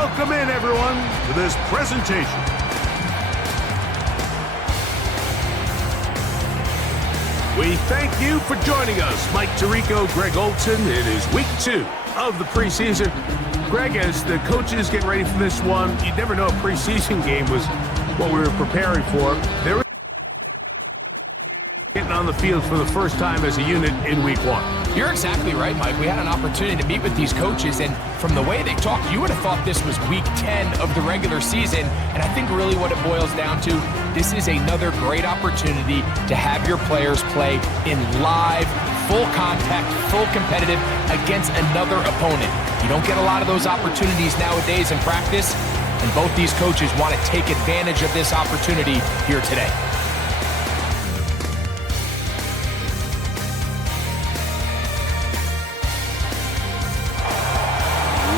Welcome in, everyone, to this presentation. We thank you for joining us. Mike Tirico, Greg Olson. It is week 2 of the preseason. Greg, as the coaches get ready for this one, you never know a preseason game was what we were preparing for. They're getting on the field for the first time as a unit in week 1. You're exactly right, Mike. We had an opportunity to meet with these coaches, and from the way they talked, you would have thought this was week 10 of the regular season. And I think really what it boils down to, this is another great opportunity to have your players play in live, full contact, full competitive against another opponent. You don't get a lot of those opportunities nowadays in practice, and both these coaches want to take advantage of this opportunity here today.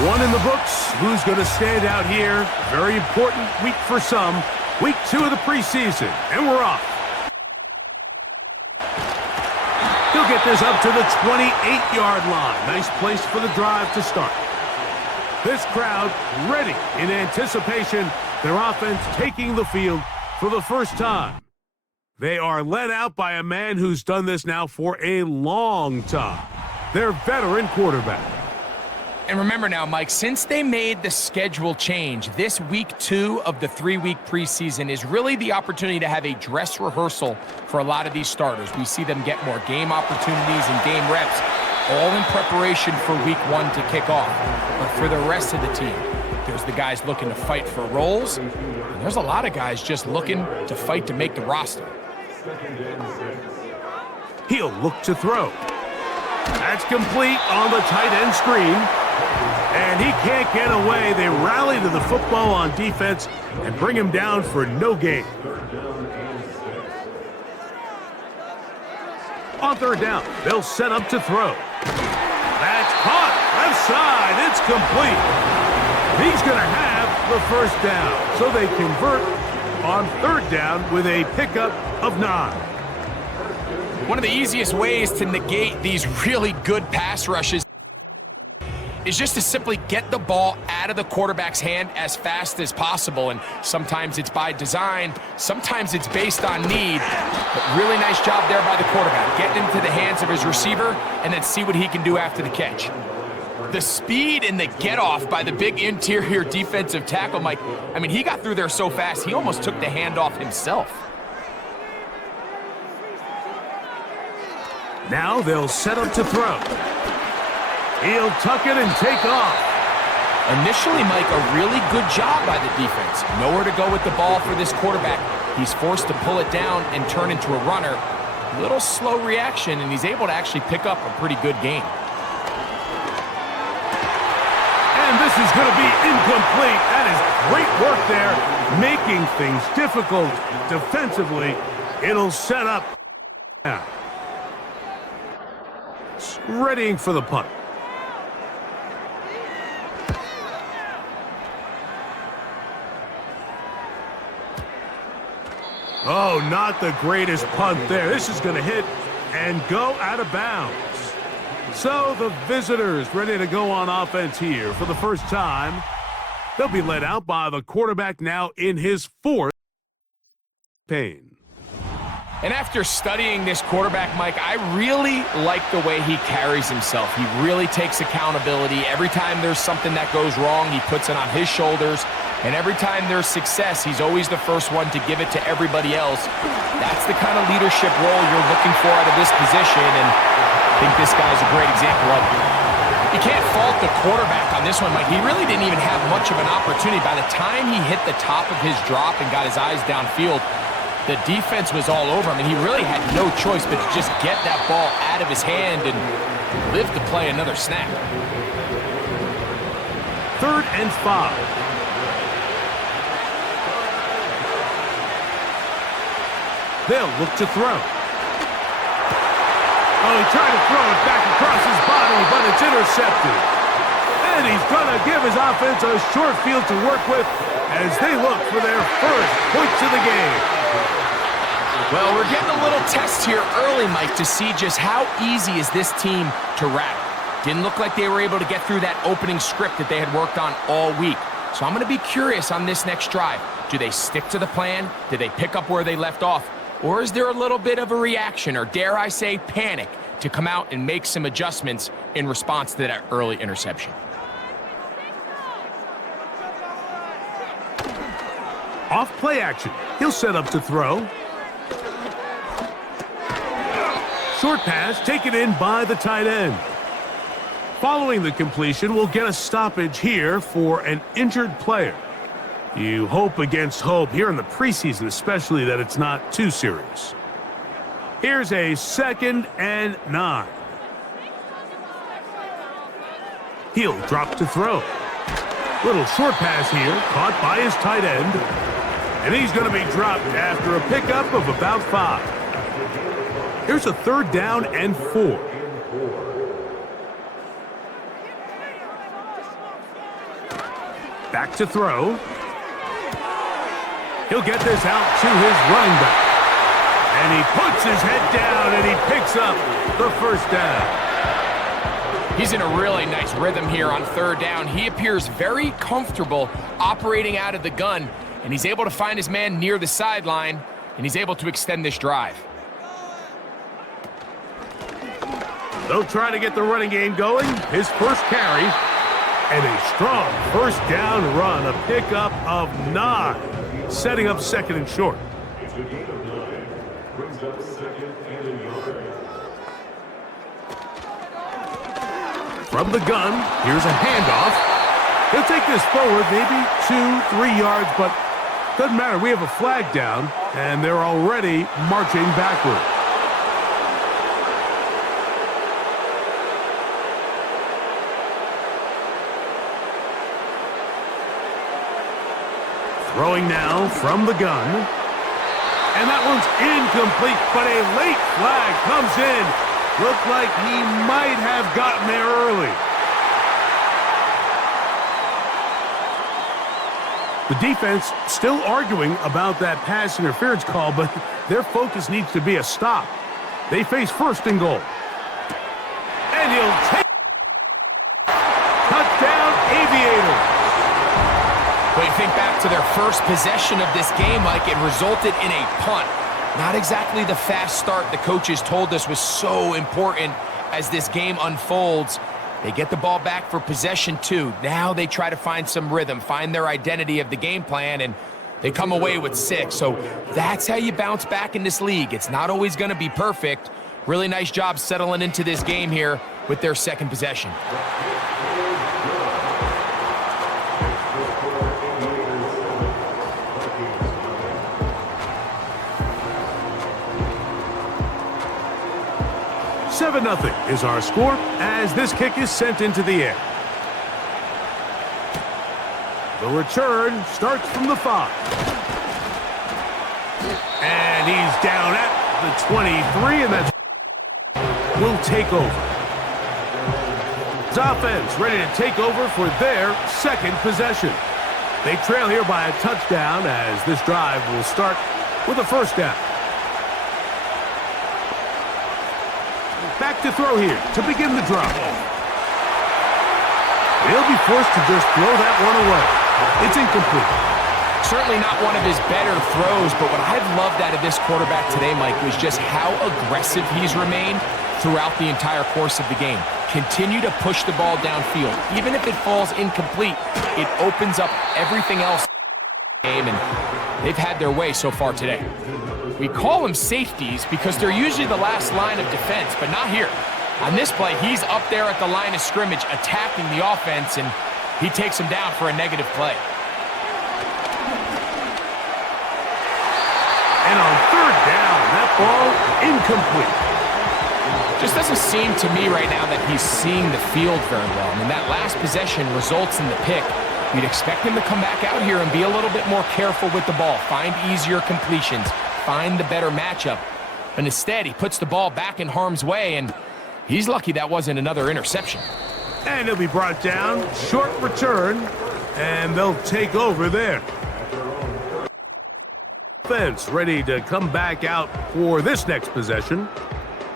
One in the books. Who's going to stand out here? Very important week for some. Week 2 of the preseason, and we're off. He'll get this up to the 28-yard line. Nice place for the drive to start. This crowd ready in anticipation. Their offense taking the field for the first time. They are led out by a man who's done this now for a long time. Their veteran quarterback. And remember now, Mike, since they made the schedule change, this week 2 of the 3-week preseason is really the opportunity to have a dress rehearsal for a lot of these starters. We see them get more game opportunities and game reps, all in preparation for week 1 to kick off. But for the rest of the team, there's the guys looking to fight for roles, and there's a lot of guys just looking to fight to make the roster. He'll look to throw. That's complete on the tight end screen. And he can't get away. They rally to the football on defense and bring him down for no gain. On third down, they'll set up to throw. That's caught. Left side. It's complete. He's going to have the first down. So they convert on third down with a pickup of 9. One of the easiest ways to negate these really good pass rushes is just to simply get the ball out of the quarterback's hand as fast as possible. And sometimes it's by design, sometimes it's based on need. But really nice job there by the quarterback, getting into the hands of his receiver and then see what he can do after the catch. The speed and the get-off by the big interior defensive tackle, Mike, I mean, he got through there so fast, he almost took the handoff himself. Now they'll set up to throw. He'll tuck it and take off. Initially, Mike, a really good job by the defense. Nowhere to go with the ball for this quarterback. He's forced to pull it down and turn into a runner. Little slow reaction, and he's able to actually pick up a pretty good game. And this is going to be incomplete. That is great work there, making things difficult defensively. It'll set up now. Readying for the punt. Oh, not the greatest punt there. This is going to hit and go out of bounds. So the visitors ready to go on offense here for the first time. They'll be led out by the quarterback now in his 4th campaign. And after studying this quarterback, Mike, I really like the way he carries himself. He really takes accountability. Every time there's something that goes wrong, he puts it on his shoulders. And every time there's success, he's always the first one to give it to everybody else. That's the kind of leadership role you're looking for out of this position, and I think this guy's a great example of it. You can't fault the quarterback on this one, Mike. He really didn't even have much of an opportunity. By the time he hit the top of his drop and got his eyes downfield, the defense was all over him, and he really had no choice but to just get that ball out of his hand and live to play another snap. 3rd and 5. They'll look to throw. Oh, he tried to throw it back across his body, but it's intercepted. And he's going to give his offense a short field to work with as they look for their first points of the game. Well, we're getting a little test here early, Mike, to see just how easy is this team to rattle. Didn't look like they were able to get through that opening script that they had worked on all week. So I'm going to be curious on this next drive. Do they stick to the plan? Do they pick up where they left off? Or is there a little bit of a reaction, or dare I say panic, to come out and make some adjustments in response to that early interception? Off play action. He'll set up to throw. Short pass taken in by the tight end. Following the completion, we'll get a stoppage here for an injured player. You hope against hope here in the preseason, especially, that it's not too serious. Here's a 2nd and 9. He'll drop to throw. Little short pass here, caught by his tight end. And he's going to be dropped after a pickup of about 5. Here's a 3rd down and 4. Back to throw. He'll get this out to his running back. And he puts his head down and he picks up the 1st down. He's in a really nice rhythm here on 3rd down. He appears very comfortable operating out of the gun, and he's able to find his man near the sideline, and he's able to extend this drive. They'll try to get the running game going. His first carry, and a strong 1st down run, a pickup of 9, setting up 2nd and short. From the gun, here's a handoff. He'll take this forward, maybe 2-3 yards, but doesn't matter. We have a flag down, and they're already marching backward. Throwing now from the gun. And that one's incomplete, but a late flag comes in. Looked like he might have gotten there early. The defense still arguing about that pass interference call, but their focus needs to be a stop. They face 1st and goal. And he'll take touchdown, Aviators. But you think back to their first possession of this game, Mike, it resulted in a punt. Not exactly the fast start the coaches told us was so important as this game unfolds. They get the ball back for possession 2. Now they try to find some rhythm, find their identity of the game plan, and they come away with 6. So that's how you bounce back in this league. It's not always going to be perfect. Really nice job settling into this game here with their 2nd possession. Nothing is our score as this kick is sent into the air. The return starts from the 5. And he's down at the 23, and that will take over. His offense ready to take over for their 2nd possession. They trail here by a touchdown as this drive will start with a 1st down. Back to throw here to begin the drive. He'll be forced to just throw that one away. It's incomplete. Certainly not one of his better throws, but what I've loved out of this quarterback today, Mike, was just how aggressive he's remained throughout the entire course of the game. Continue to push the ball downfield. Even if it falls incomplete, it opens up everything else in the game, and they've had their way so far today. We call them safeties because they're usually the last line of defense, but not here. On this play, he's up there at the line of scrimmage attacking the offense, and he takes him down for a negative play. And on 3rd down, that ball incomplete. Just doesn't seem to me right now that he's seeing the field very well. I mean, that last possession results in the pick. You'd expect him to come back out here and be a little bit more careful with the ball, find easier completions, find the better matchup. But instead, he puts the ball back in harm's way, and he's lucky that wasn't another interception. And he'll be brought down. Short return, and they'll take over there. Offense ready to come back out for this next possession.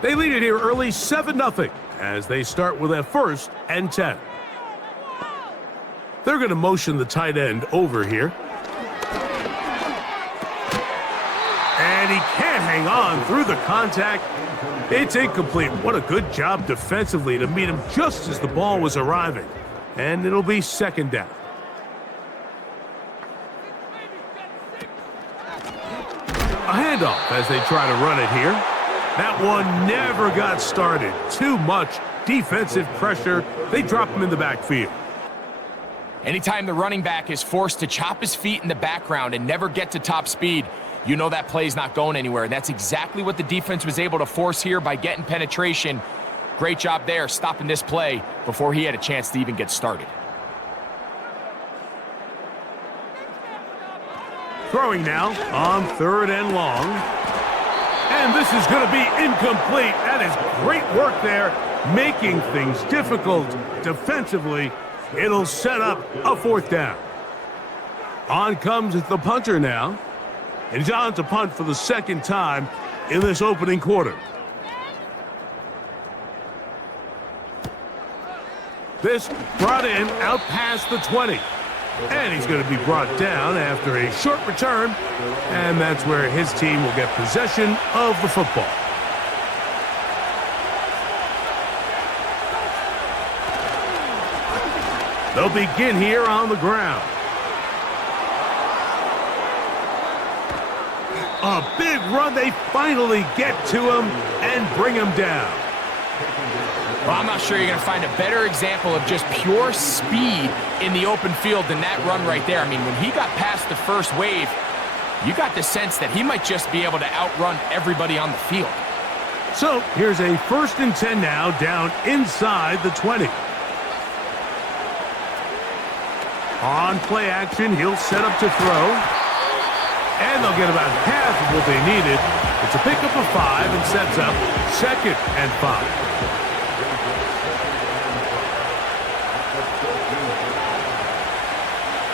They lead it here early 7-0 as they start with a 1st and 10. They're going to motion the tight end over here. And he can't hang on through the contact. It's incomplete. What a good job defensively to meet him just as the ball was arriving. And it'll be second down. A handoff as they try to run it here. That one never got started. Too much defensive pressure. They drop him in the backfield. Anytime the running back is forced to chop his feet in the background and never get to top speed, you know that play's not going anywhere. That's exactly what the defense was able to force here by getting penetration. Great job there, stopping this play before he had a chance to even get started. Throwing now on 3rd and long. And this is going to be incomplete. That is great work there, making things difficult defensively. It'll set up a 4th down. On comes the punter now. And he's on to punt for the 2nd time in this opening quarter. This brought in out past the 20. And he's going to be brought down after a short return. And that's where his team will get possession of the football. They'll begin here on the ground. A big run. They finally get to him and bring him down. Well, I'm not sure you're going to find a better example of just pure speed in the open field than that run right there. I mean, when he got past the first wave, you got the sense that he might just be able to outrun everybody on the field. So here's a 1st and 10 now, down inside the 20. On play action, he'll set up to throw. And they'll get about half of what they needed. It's a pickup of 5 and sets up 2nd and 5.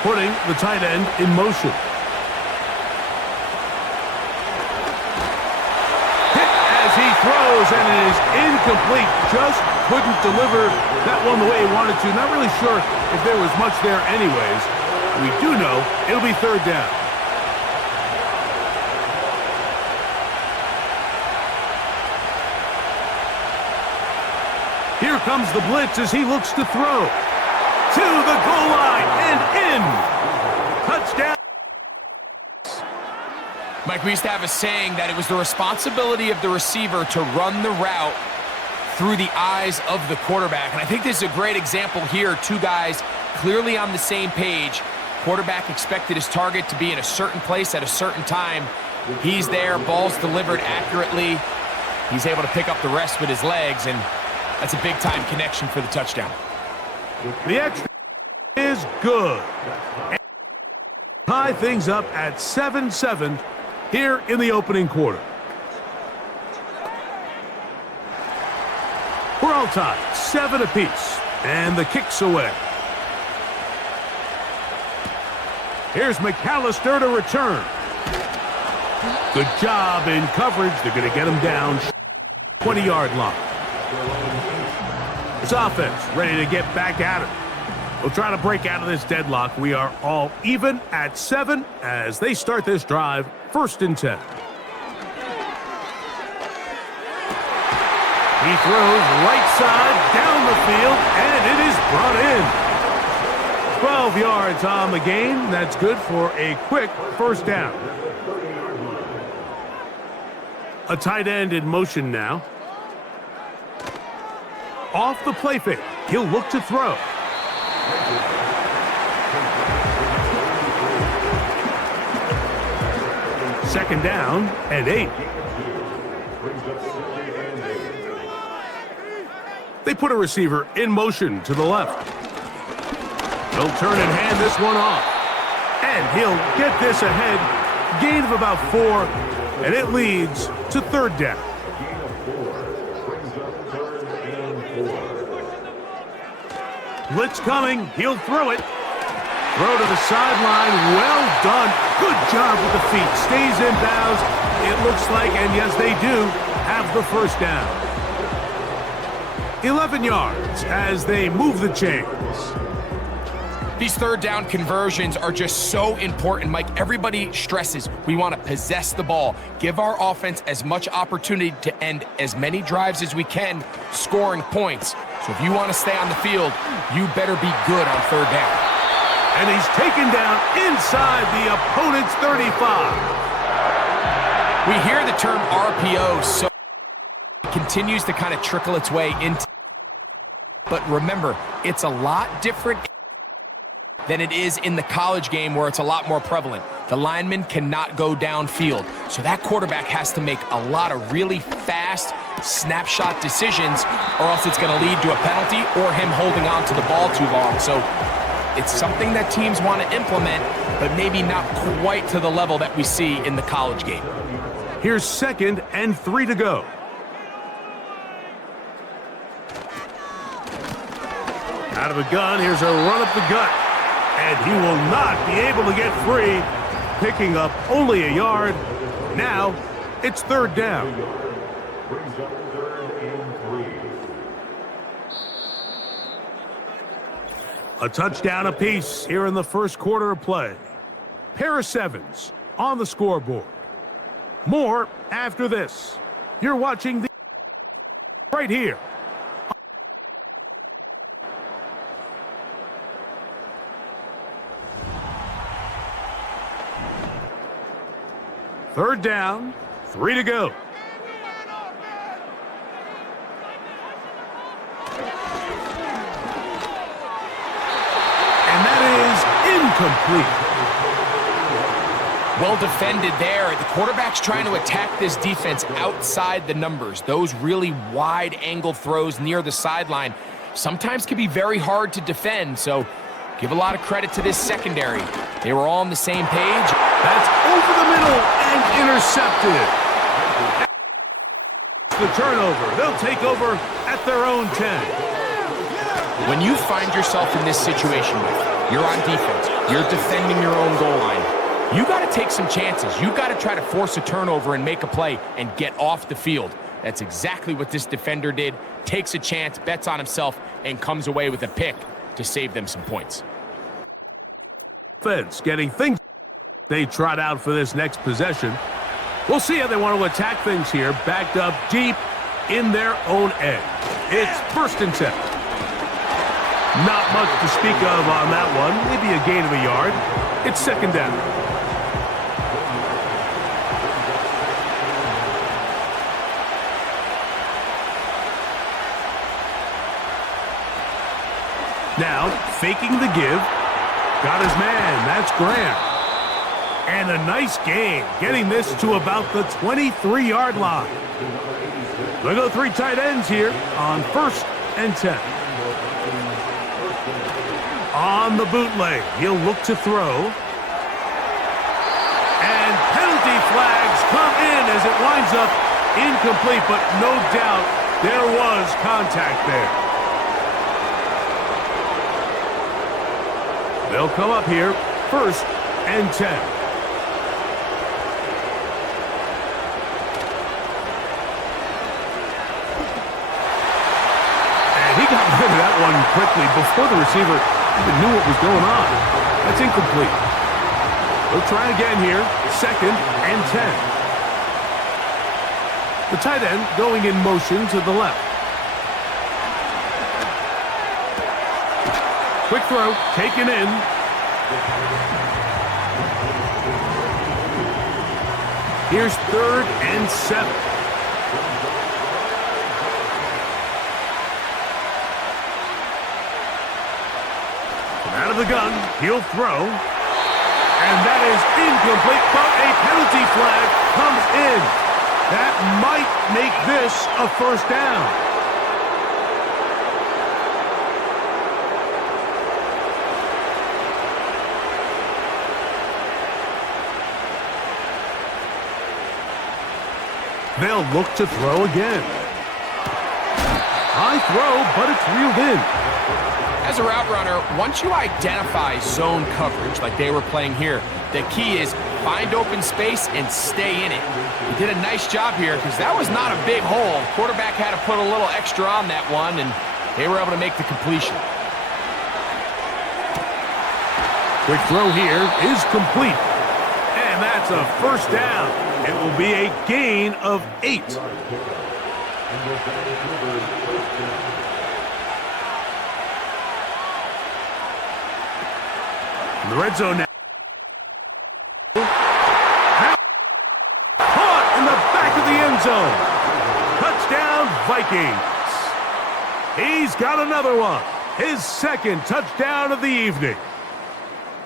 Putting the tight end in motion. Hit as he throws, and it is incomplete. Just couldn't deliver that one the way he wanted to. Not really sure if there was much there anyways. We do know it'll be 3rd down. Here comes the blitz as he looks to throw. To the goal line and in. Touchdown. Mike, we used to have a saying that it was the responsibility of the receiver to run the route through the eyes of the quarterback. And I think this is a great example here. 2 guys clearly on the same page. Quarterback expected his target to be in a certain place at a certain time. He's there, ball's delivered accurately. He's able to pick up the rest with his legs, and that's a big-time connection for the touchdown. The extra is good. And tie things up at 7-7 here in the opening quarter. We're all tied, 7 apiece, and the kick's away. Here's McAllister to return. Good job in coverage. They're going to get him down 20-yard line. This offense ready to get back at it. We'll try to break out of this deadlock. We are all even at 7 as they start this drive, 1st and 10. He throws right side down the field, and it is brought in. 12 yards on the game. That's good for a quick 1st down. A tight end in motion now. Off the play fake. He'll look to throw. Second down and 8. They put a receiver in motion to the left. He'll turn and hand this one off. And he'll get this ahead. Gain of about 4, and it leads to 3rd down. Blitz coming. He'll throw it. Throw to the sideline. Well done. Good job with the feet. Stays in bounds. It looks like, and yes, they do, have the 1st down. 11 yards as they move the chains. These third down conversions are just so important, Mike. Everybody stresses we want to possess the ball, give our offense as much opportunity to end as many drives as we can, scoring points. So if you want to stay on the field, you better be good on third down. And he's taken down inside the opponent's 35. We hear the term RPO, so it continues to kind of trickle its way into. But remember, it's a lot different than it is in the college game where it's a lot more prevalent. The lineman cannot go downfield, so that quarterback has to make a lot of really fast snapshot decisions, or else it's going to lead to a penalty or him holding on to the ball too long. So it's something that teams want to implement, but maybe not quite to the level that we see in the college game. Here's 2nd and 3 to go. Out of the gun, here's a run up the gut. And he will not be able to get free, picking up only a yard. Now, it's 3rd down. A touchdown apiece here in the first quarter of play. Pair of 7s on the scoreboard. More after this. You're watching the right here. Third down, 3 to go. And that is incomplete. Well defended there. The quarterback's trying to attack this defense outside the numbers. Those really wide angle throws near the sideline sometimes can be very hard to defend, so give a lot of credit to this secondary. They were all on the same page. That's over the middle and intercepted. The turnover. They'll take over at their own 10. When you find yourself in this situation, you're on defense, you're defending your own goal line, you got to take some chances. You got to try to force a turnover and make a play and get off the field. That's exactly what this defender did. Takes a chance, bets on himself, and comes away with a pick to save them some points. Defense getting things they trot out for this next possession. We'll see how they want to attack things here, backed up deep in their own end. It's 1st and 10. Not much to speak of on that one. Maybe a gain of a yard. It's 2nd down. Now, faking the give. Got his man. That's Graham. And a nice gain, getting this to about the 23-yard line. We'll go 3 tight ends here on 1st and 10. On the bootleg, he'll look to throw. And penalty flags come in as it winds up incomplete, but no doubt there was contact there. They'll come up here, 1st and 10. And he got rid of that one quickly before the receiver even knew what was going on. That's incomplete. They'll try again here, 2nd and 10. The tight end going in motion to the left. Quick throw, taken in. Here's 3rd and 7. From out of the gun, he'll throw. And that is incomplete, but a penalty flag comes in. That might make this a 1st down. They'll look to throw again. High throw, but it's reeled in. As a route runner, once you identify zone coverage like they were playing here, the key is find open space and stay in it. He did a nice job here because that was not a big hole. Quarterback had to put a little extra on that one, and they were able to make the completion. Quick throw here is complete. And that's a first down. It will be a gain of 8. In the red zone now. Caught in the back of the end zone. Touchdown, Vikings. He's got another one. His second touchdown of the evening.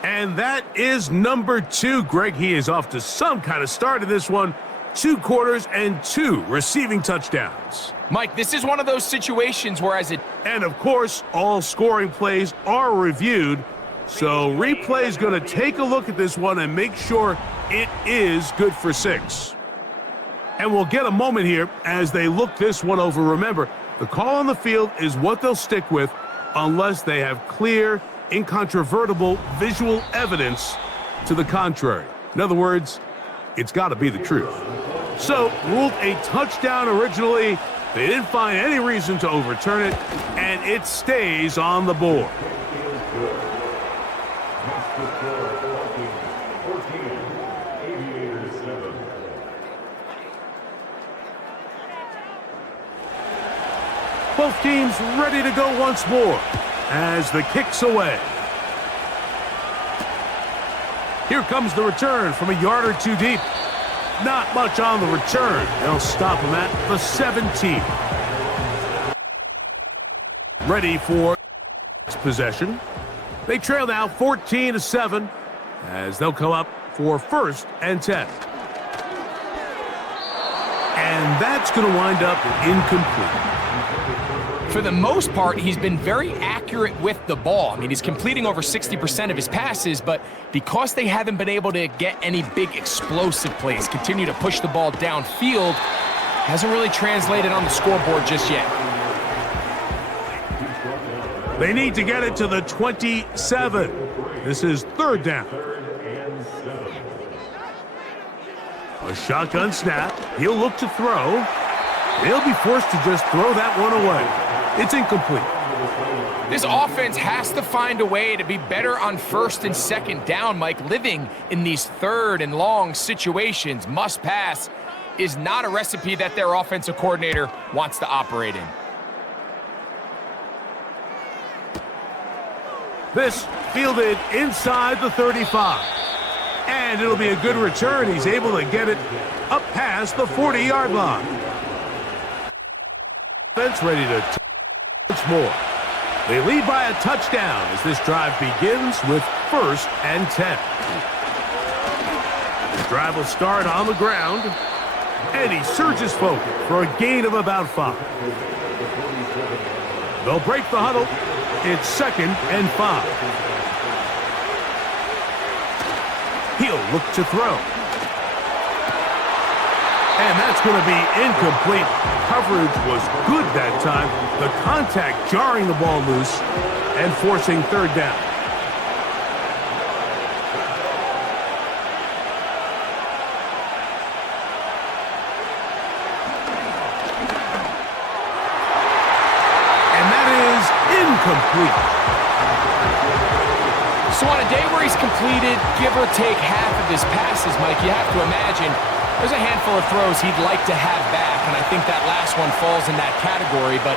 And that is number 2. Greg, he is off to some kind of start in this one. 2 quarters and 2 receiving touchdowns. Mike, this is one of those situations where And, of course, all scoring plays are reviewed. So replay's going to take a look at this one and make sure it is good for 6. And we'll get a moment here as they look this one over. Remember, the call on the field is what they'll stick with unless they have clear, incontrovertible visual evidence to the contrary. In other words, it's got to be the truth. So, ruled a touchdown originally. They didn't find any reason to overturn it, and it stays on the board. Both teams ready to go once more as the kick's away. Here comes the return from a yard or 2 deep. Not much on the return. They'll stop him at the 17. Ready for possession. They trail now 14-7 as they'll come up for 1st and 10. And that's going to wind up incomplete. For the most part, he's been very accurate with the ball. I mean, he's completing over 60% of his passes, but because they haven't been able to get any big explosive plays, continue to push the ball downfield, hasn't really translated on the scoreboard just yet. They need to get it to the 27. This is 3rd down. A shotgun snap. He'll look to throw. They'll be forced to just throw that one away. It's incomplete. This offense has to find a way to be better on 1st and 2nd down, Mike. Living in these 3rd and long situations, must pass, is not a recipe that their offensive coordinator wants to operate in. This fielded inside the 35. And it'll be a good return. He's able to get it up past the 40-yard line. Defense ready to touch more. They lead by a touchdown as this drive begins with 1st and 10. The drive will start on the ground, and he surges forward for a gain of about 5. They'll break the huddle. It's 2nd and 5. He'll look to throw. And that's going to be incomplete. Coverage was good that time. The contact jarring the ball loose and forcing 3rd down. And that is incomplete. So on a day where he's completed, give or take half of his passes, Mike, you have to imagine there's a handful of throws he'd like to have back, and I think that last one falls in that category. But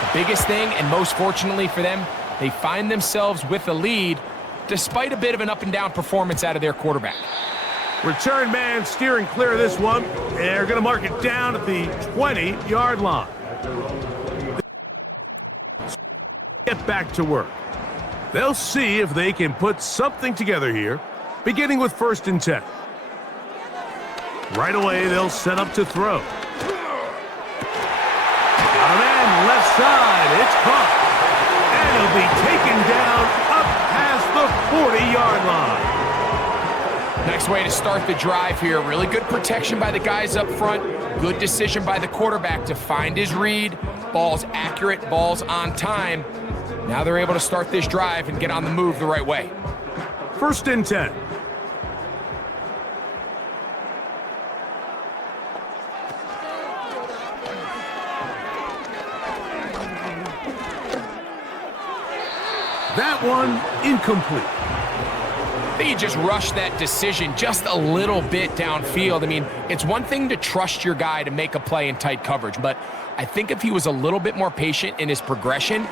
the biggest thing, and most fortunately for them, they find themselves with a lead despite a bit of an up-and-down performance out of their quarterback. Return man steering clear of this one. They're going to mark it down at the 20-yard line. Get back to work. They'll see if they can put something together here, beginning with 1st and 10. Right away, they'll set up to throw. Got a man left side. It's caught. And he'll be taken down up past the 40-yard line. Nice way to start the drive here. Really good protection by the guys up front. Good decision by the quarterback to find his read. Ball's accurate, ball's on time. Now they're able to start this drive and get on the move the right way. 1st and 10. That one incomplete. think he just rushed that decision just a little bit downfield. I mean, it's one thing to trust your guy to make a play in tight coverage, but I think if he was a little bit more patient in his progression,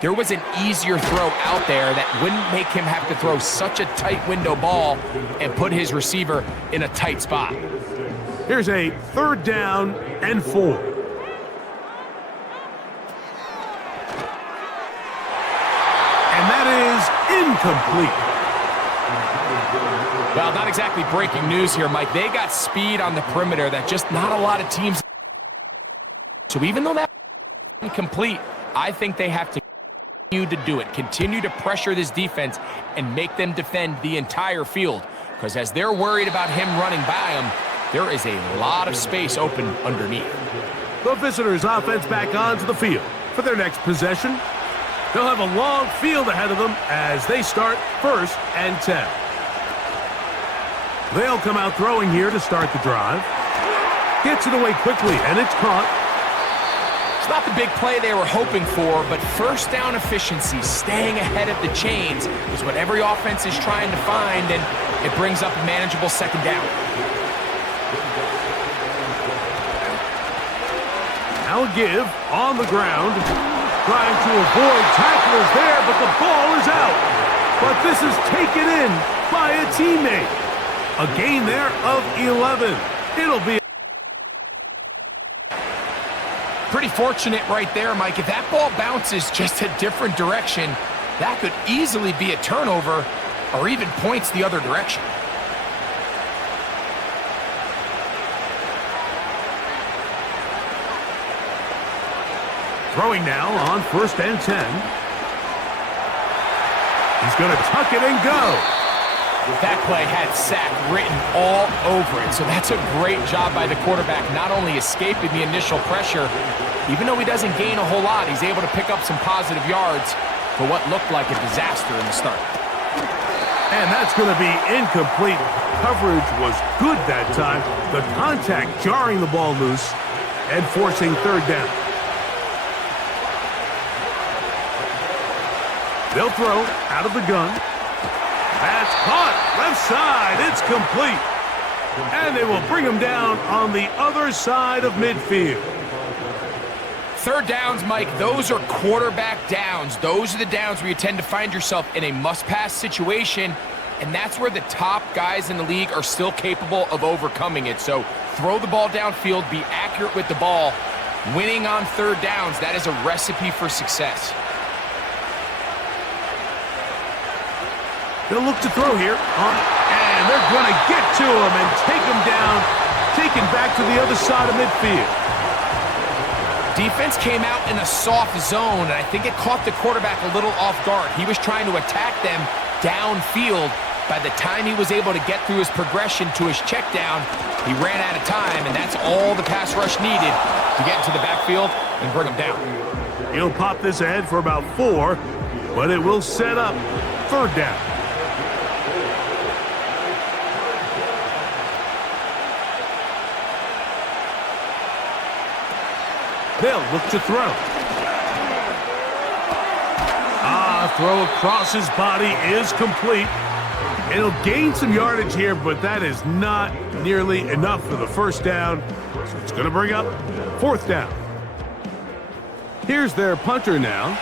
there was an easier throw out there that wouldn't make him have to throw such a tight window ball and put his receiver in a tight spot. Here's a 3rd down and 4. And that is incomplete. Well, not exactly breaking news here, Mike. They got speed on the perimeter that just not a lot of teams. So even though that's incomplete, I think they have to continue to do it, continue to pressure this defense and make them defend the entire field. Because as they're worried about him running by them, there is a lot of space open underneath. The visitors' offense back onto the field for their next possession. They'll have a long field ahead of them as they start 1st and 10. They'll come out throwing here to start the drive. Gets it away quickly, and it's caught. It's not the big play they were hoping for, but first down efficiency, staying ahead of the chains, is what every offense is trying to find, and it brings up a manageable 2nd down. Now a give on the ground. Trying to avoid tacklers there, but the ball is out. But this is taken in by a teammate. A gain there of 11. It'll be pretty fortunate right there, Mike. If that ball bounces just a different direction, that could easily be a turnover or even points the other direction. Throwing now on 1st and 10. He's going to tuck it and go. That play had sack written all over it, so that's a great job by the quarterback, not only escaping the initial pressure, even though he doesn't gain a whole lot, he's able to pick up some positive yards for what looked like a disaster in the start. And that's going to be incomplete. Coverage was good that time. The contact jarring the ball loose and forcing 3rd down. They'll throw out of the gun. That's caught. Left side. It's complete. And they will bring him down on the other side of midfield. 3rd downs, Mike, those are quarterback downs. Those are the downs where you tend to find yourself in a must-pass situation, and that's where the top guys in the league are still capable of overcoming it. So throw the ball downfield, be accurate with the ball. Winning on 3rd downs, that is a recipe for success. They'll look to throw here. And they're going to get to him and take him down, taken back to the other side of midfield. Defense came out in a soft zone, and I think it caught the quarterback a little off guard. He was trying to attack them downfield. By the time he was able to get through his progression to his check down, he ran out of time, and that's all the pass rush needed to get into the backfield and bring him down. He'll pop this ahead for about 4, but it will set up 3rd down. They'll look to throw. Throw across his body is complete. It'll gain some yardage here, but that is not nearly enough for the 1st down. So it's going to bring up 4th down. Here's their punter now,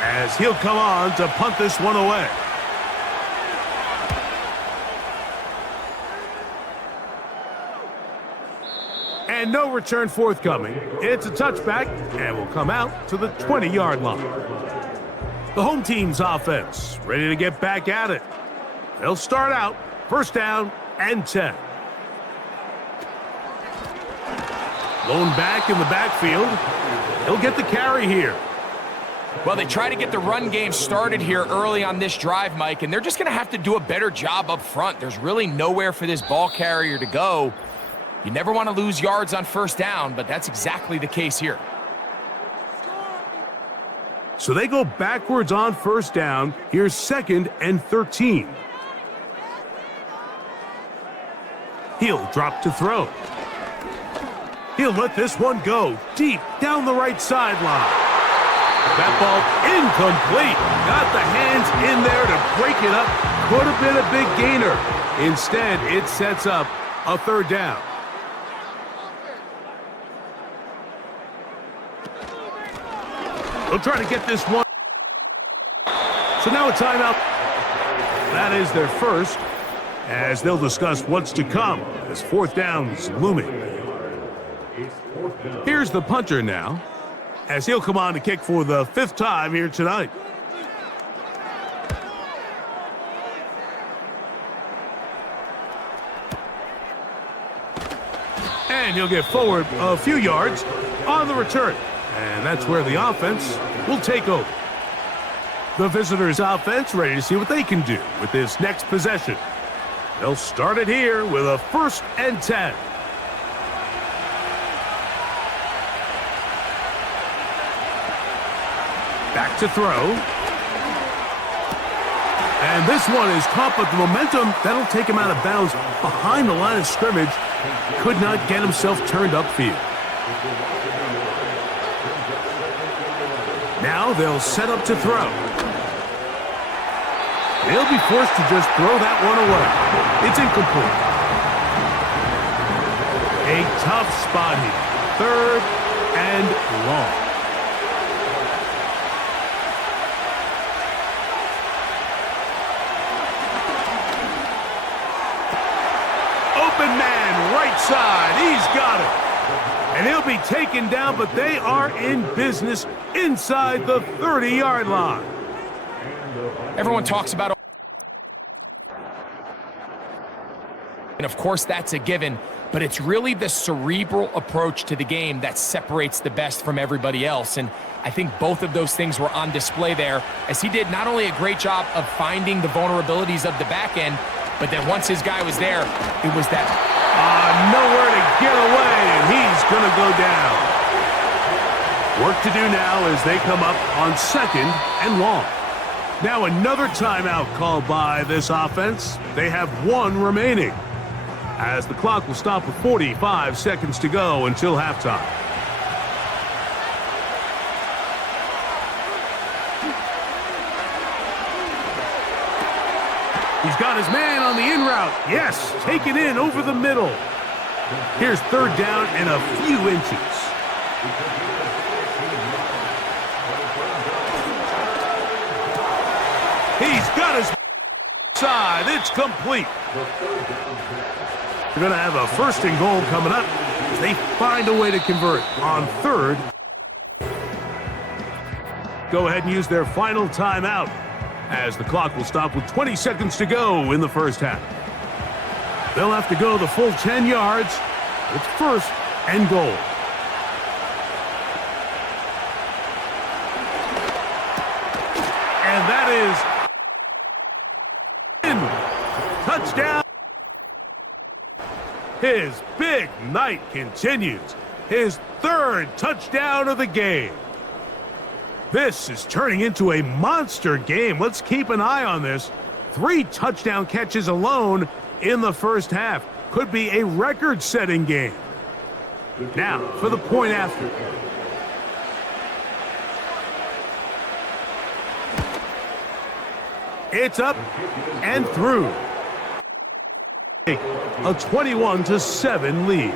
as he'll come on to punt this one away. And no return forthcoming. It's a touchback, and will come out to the 20-yard line. The home team's offense ready to get back at it. They'll start out 1st down and 10. Lone back in the backfield. He'll get the carry here. Well, they try to get the run game started here early on this drive, Mike, and they're just going to have to do a better job up front. There's really nowhere for this ball carrier to go. You never want to lose yards on 1st down, but that's exactly the case here. So they go backwards on 1st down. Here's 2nd and 13. He'll drop to throw. He'll let this one go deep down the right sideline. That ball incomplete. Got the hands in there to break it up. Could have been a big gainer. Instead, it sets up a third down. They'll try to get this one. So now a timeout. That is their first, as they'll discuss what's to come as fourth down's looming. Here's the punter now, as he'll come on to kick for the fifth time here tonight. And he'll get forward a few yards on the return. And that's where the offense will take over. The visitors' offense ready to see what they can do with this next possession. They'll start it here with a 1st and 10. Back to throw. And this one is caught, but the momentum, that'll take him out of bounds behind the line of scrimmage. Could not get himself turned upfield. Now they'll set up to throw. They'll be forced to just throw that one away. It's incomplete. A tough spot here. 3rd and long. Open man, right side. He's got it. And he'll be taken down, but they are in business inside the 30-yard line. Everyone talks about, and of course that's a given, but it's really the cerebral approach to the game that separates the best from everybody else. And I think both of those things were on display there, as he did not only a great job of finding the vulnerabilities of the back end, but then once his guy was there, it was that nowhere to get away, and he's going to go down. Work to do now as they come up on 2nd and long. Now another timeout called by this offense. They have 1 remaining, as the clock will stop with 45 seconds to go until halftime. He's got his man on the in route. Yes, take it in over the middle. Here's 3rd down and a few inches. He's got his side. It's complete. They're going to have a 1st and goal coming up as they find a way to convert on 3rd. Go ahead and use their final timeout, as the clock will stop with 20 seconds to go in the first half. They'll have to go the full 10 yards. It's 1st and goal. And that is in. Touchdown. His big night continues. His 3rd touchdown of the game. This is turning into a monster game. Let's keep an eye on this. 3 touchdown catches alone in the first half. Could be a record-setting game. Now, for the point after. It's up and through. A 21-7 lead.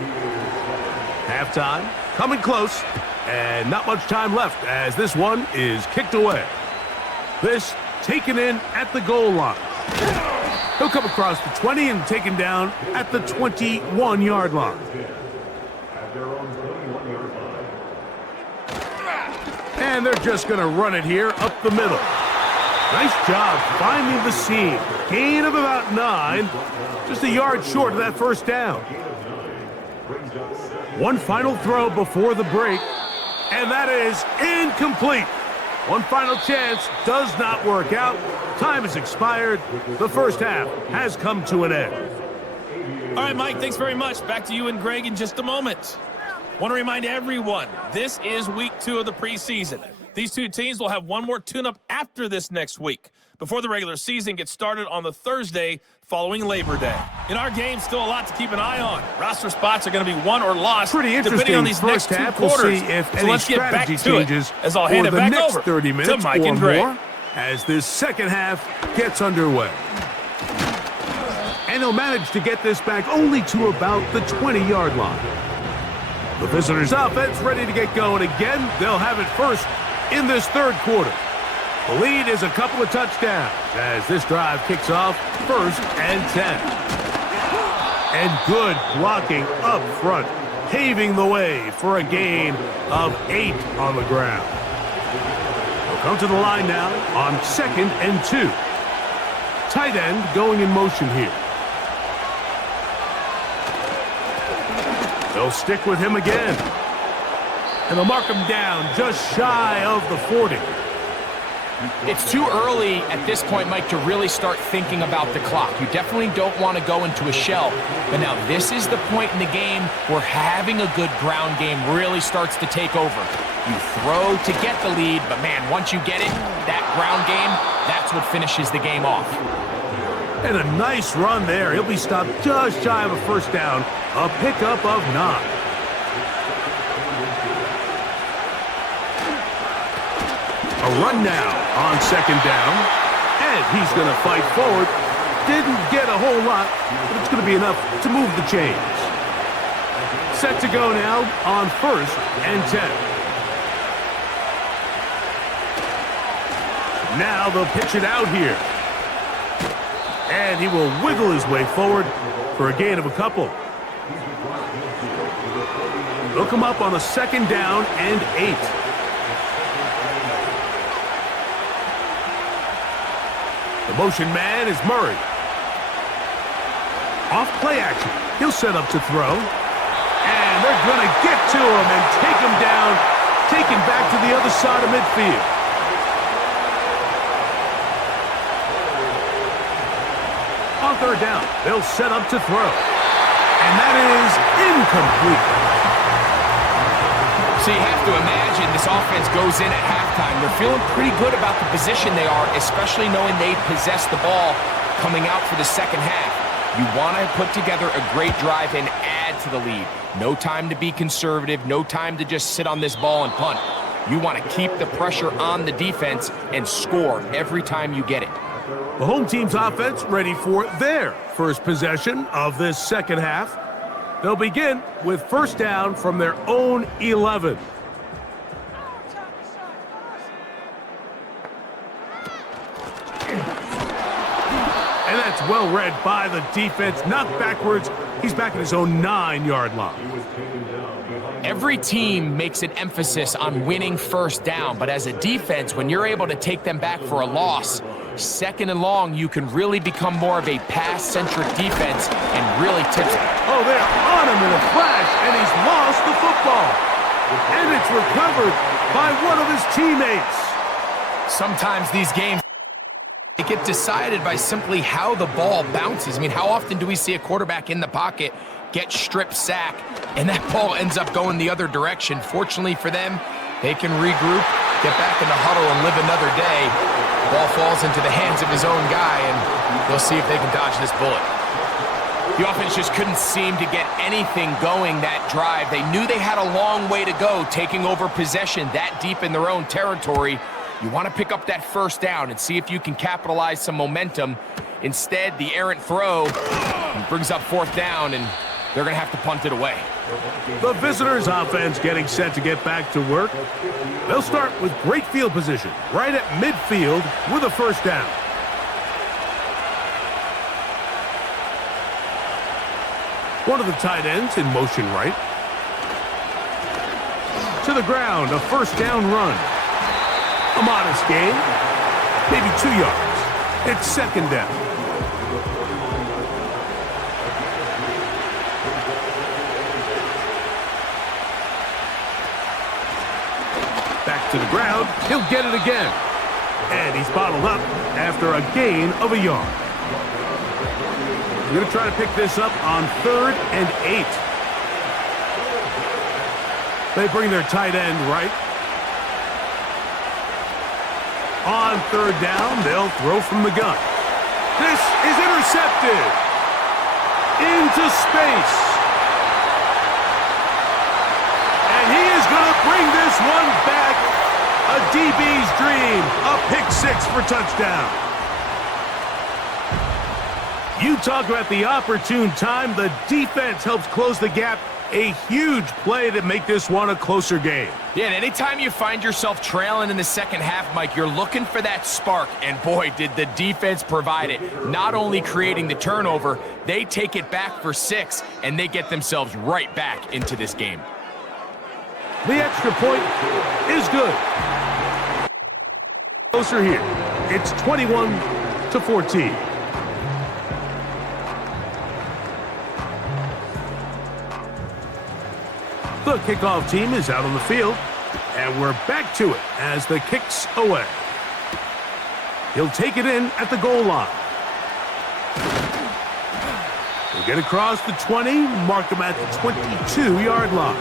Halftime, coming close. And not much time left as this one is kicked away. This taken in at the goal line. He'll come across the 20 and taken down at the 21-yard line. And they're just going to run it here up the middle. Nice job finding the seam. Gain of about 9. Just a yard short of that 1st down. One final throw before the break. And that is incomplete. One final chance does not work out. Time has expired. The first half has come to an end. All right, Mike, thanks very much. Back to you and Greg in just a moment. Want to remind everyone, this is week 2 of the preseason. These two teams will have one more tune-up after this next week, before the regular season gets started on the Thursday following Labor Day. In our game, still a lot to keep an eye on. Roster spots are going to be won or lost depending on these next two quarters. We'll see if any let's get back strategy to changes it, as I'll hand it for the back next over 30 minutes to Mike or and Greg. more as this second half gets underway. And he'll manage to get this back only to about the 20-yard line. The visitors' offense ready to get going again. They'll have it first in this third quarter. The lead is a couple of touchdowns as this drive kicks off 1st and 10. And good blocking up front, paving the way for a gain of 8 on the ground. They'll come to the line now on 2nd and 2. Tight end going in motion here. They'll stick with him again. And they'll mark him down just shy of the 40. It's too early at this point, Mike, to really start thinking about the clock. You definitely don't want to go into a shell. But now this is the point in the game where having a good ground game really starts to take over. You throw to get the lead, but man, once you get it, that ground game, that's what finishes the game off. And a nice run there. He'll be stopped just shy of a first down. A pickup of 9. A run now on 2nd down. And he's going to fight forward. Didn't get a whole lot, but it's going to be enough to move the chains. Set to go now on 1st and 10. Now they'll pitch it out here. And he will wiggle his way forward for a gain of a couple. They'll come up on a 2nd down and 8. The motion man is Murray. Off play action. He'll set up to throw. And they're going to get to him and take him down, taken back to the other side of midfield. On 3rd down, they'll set up to throw. And that is incomplete. So you have to imagine this offense goes in at halftime. They're feeling pretty good about the position they are, especially knowing they possess the ball coming out for the second half. You want to put together a great drive and add to the lead. No time to be conservative, no time to just sit on this ball and punt. You want to keep the pressure on the defense and score every time you get it. The home team's offense ready for their first possession of this second half. They'll begin with first down from their own 11. And that's well read by the defense. Knocked backwards. He's back at his own 9-yard line. Every team makes an emphasis on winning first down, but as a defense, when you're able to take them back for a loss, 2nd and long, you can really become more of a pass-centric defense and really tips it. Oh, they're on him in a flash, and he's lost the football. And it's recovered by one of his teammates. Sometimes these games get decided by simply how the ball bounces. I mean, how often do we see a quarterback in the pocket get strip sack, and that ball ends up going the other direction? Fortunately for them, they can regroup, get back in the huddle, and live another day. The ball falls into the hands of his own guy, and they'll see if they can dodge this bullet. The offense just couldn't seem to get anything going that drive. They knew they had a long way to go, taking over possession that deep in their own territory. You want to pick up that first down and see if you can capitalize some momentum. Instead, the errant throw brings up 4th down, and they're going to have to punt it away. The visitors' offense getting set to get back to work. They'll start with great field position right at midfield with a first down. One of the tight ends in motion right. To the ground, a first down run. A modest gain, maybe 2 yards. It's 2nd down. Back to the ground, he'll get it again. And he's bottled up after a gain of a yard. We're going to try to pick this up on 3rd and 8. They bring their tight end right. On third down, they'll throw from the gun. This is intercepted. Into space. And he is going to bring this one back. A DB's dream. A pick six for touchdown. You talk about the opportune time. The defense helps close the gap. A huge play to make this one a closer game. Yeah, and anytime you find yourself trailing in the second half, Mike, you're looking for that spark. And boy, did the defense provide it. Not only creating the turnover, they take it back for 6, and they get themselves right back into this game. The extra point is good. Closer here. It's 21-14. The kickoff team is out on the field, and we're back to it as the kick's away. He'll take it in at the goal line. He'll get across the 20, mark him at the 22-yard line.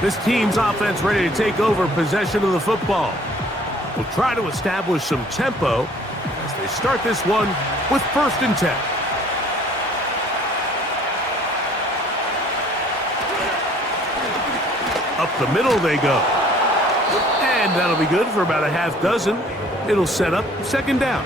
This team's offense ready to take over possession of the football. We'll try to establish some tempo as they start this one with 1st and 10. Up the middle they go. And that'll be good for about a half dozen. It'll set up 2nd down.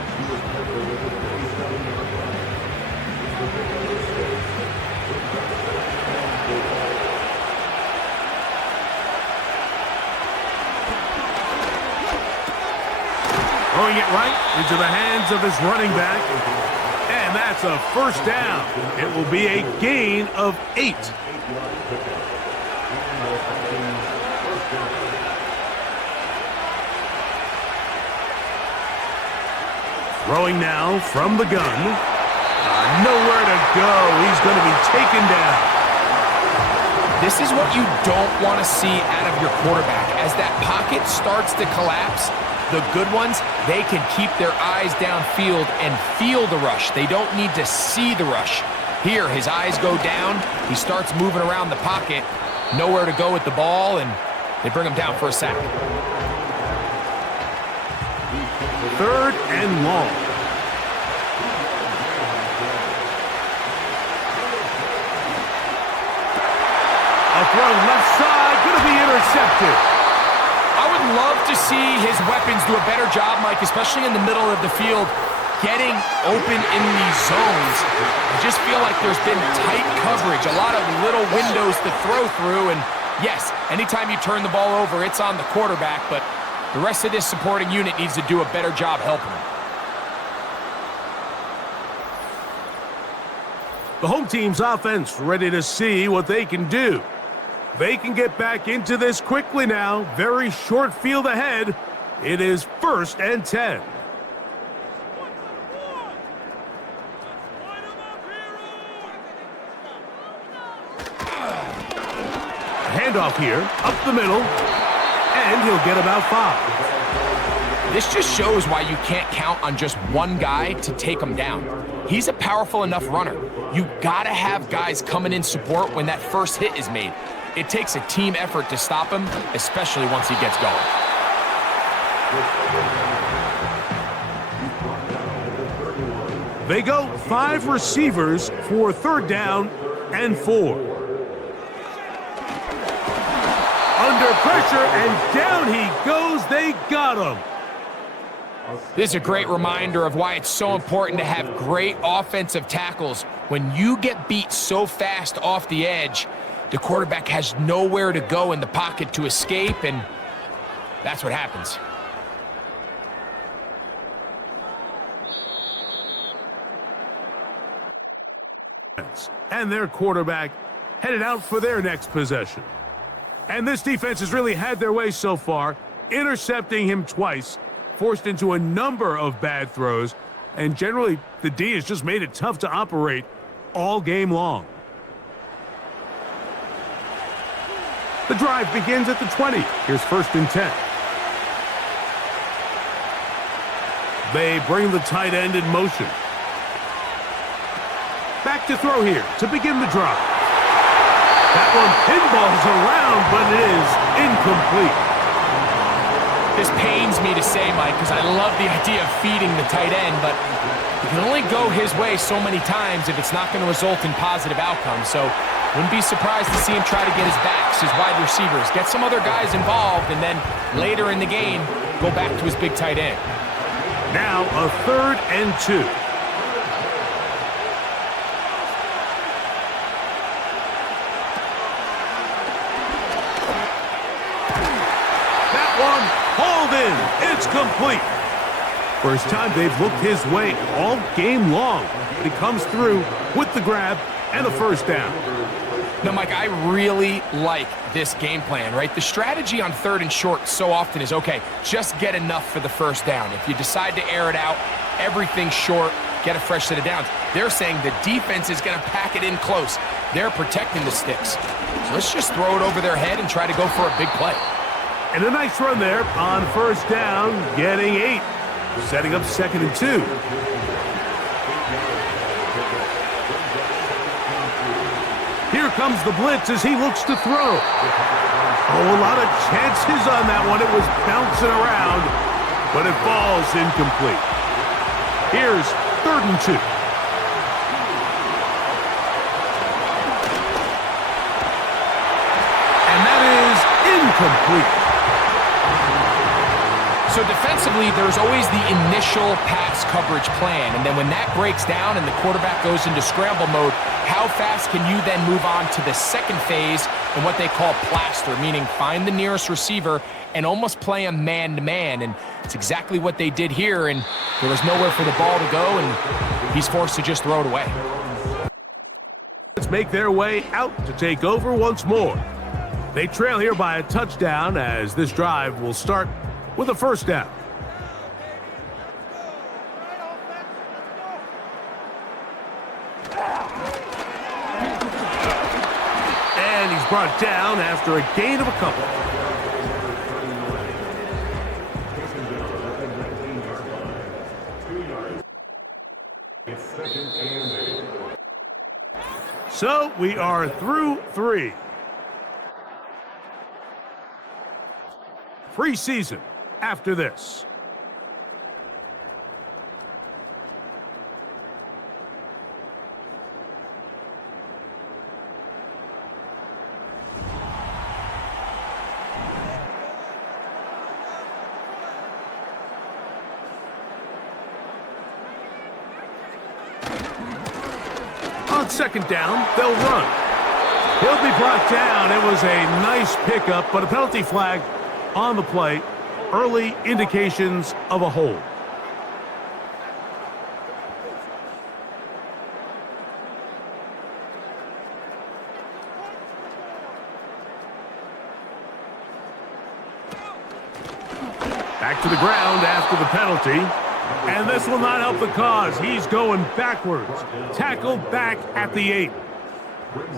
Throwing it right into the hands of his running back. And that's a 1st down. It will be a gain of 8. Throwing now from the gun. Nowhere to go. He's going to be taken down. This is what you don't want to see out of your quarterback. As that pocket starts to collapse, the good ones, they can keep their eyes downfield and feel the rush. They don't need to see the rush. Here, his eyes go down. He starts moving around the pocket. Nowhere to go with the ball, and they bring him down for a sack. 3rd and long. A throw left side, going to be intercepted. I would love to see his weapons do a better job, Mike, especially in the middle of the field, getting open in these zones. I just feel like there's been tight coverage, a lot of little windows to throw through, and yes, anytime you turn the ball over, it's on the quarterback, but the rest of this supporting unit needs to do a better job helping him. The home team's offense ready to see what they can do. They can get back into this quickly now. Very short field ahead. It is 1st and 10. Handoff here, up the middle, and he'll get about 5. This just shows why you can't count on just one guy to take him down. He's a powerful enough runner. You gotta have guys coming in support when that first hit is made. It takes a team effort to stop him, especially once he gets going. They go 5 receivers for 3rd down and 4. Under pressure, and down he goes. They got him. This is a great reminder of why it's so important to have great offensive tackles. When you get beat so fast off the edge, the quarterback has nowhere to go in the pocket to escape, and that's what happens. And their quarterback headed out for their next possession. And this defense has really had their way so far, intercepting him twice, forced into a number of bad throws, and generally the D has just made it tough to operate all game long. The drive begins at the 20. Here's 1st and 10. They bring the tight end in motion. Back to throw here to begin the drive. That one pinballs around, but it is incomplete. This pains me to say, Mike, because I love the idea of feeding the tight end, but you can only go his way so many times if it's not going to result in positive outcomes. So wouldn't be surprised to see him try to get his backs, his wide receivers, get some other guys involved, and then later in the game, go back to his big tight end. Now a 3rd and 2. That one hauled in. It's complete. First time they've looked his way all game long. But he comes through with the grab and a first down. Now, Mike, I really like this game plan, right? The strategy on 3rd and short so often is, okay, just get enough for the first down. If you decide to air it out, everything short, get a fresh set of downs. They're saying the defense is going to pack it in close. They're protecting the sticks. So let's just throw it over their head and try to go for a big play. And a nice run there on first down, getting 8. Setting up 2nd and 2. Here comes the blitz as he looks to throw. Oh, a lot of chances on that one. It was bouncing around, but it falls incomplete. Here's 3rd and 2. And that is incomplete. So defensively, there's always the initial pass coverage plan, and then when that breaks down and the quarterback goes into scramble mode, how fast can you then move on to the second phase in what they call plaster, meaning find the nearest receiver and almost play him man-to-man, and it's exactly what they did here, and there was nowhere for the ball to go, and he's forced to just throw it away. Let's make their way out to take over once more. They trail here by a touchdown as this drive will start with a first down. And he's brought down after a gain of a couple. So we are through 3. Preseason after this. On 2nd down, they'll run. He'll be brought down. It was a nice pickup, but a penalty flag on the play. Early indications of a hold. Back to the ground after the penalty. And this will not help the cause. He's going backwards. Tackled back at the 8.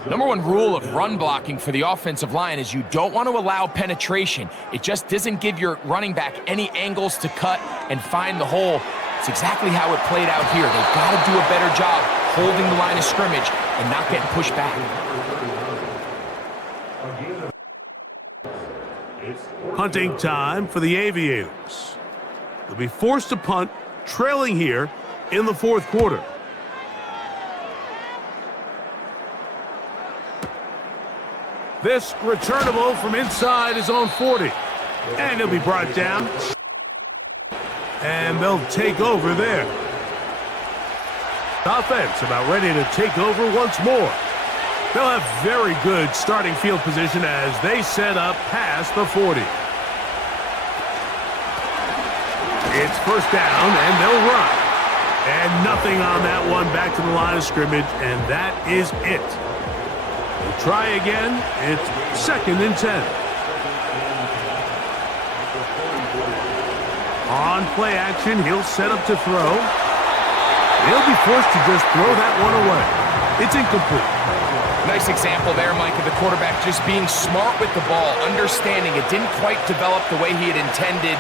Number one rule of run blocking for the offensive line is you don't want to allow penetration. It just doesn't give your running back any angles to cut and find the hole. It's exactly how it played out here. They've got to do a better job holding the line of scrimmage and not getting pushed back. Punting time for the Aviators. They'll be forced to punt, trailing here in the 4th quarter. This returnable from inside his own 40. And he'll be brought down. And they'll take over there. Offense about ready to take over once more. They'll have very good starting field position as they set up past the 40. It's first down, and they'll run. And nothing on that one, back to the line of scrimmage, and that is it. Try again. It's 2nd and 10. On play action, he'll set up to throw. He'll be forced to just throw that one away. It's incomplete. Nice example there, Mike, of the quarterback just being smart with the ball, understanding it didn't quite develop the way he had intended.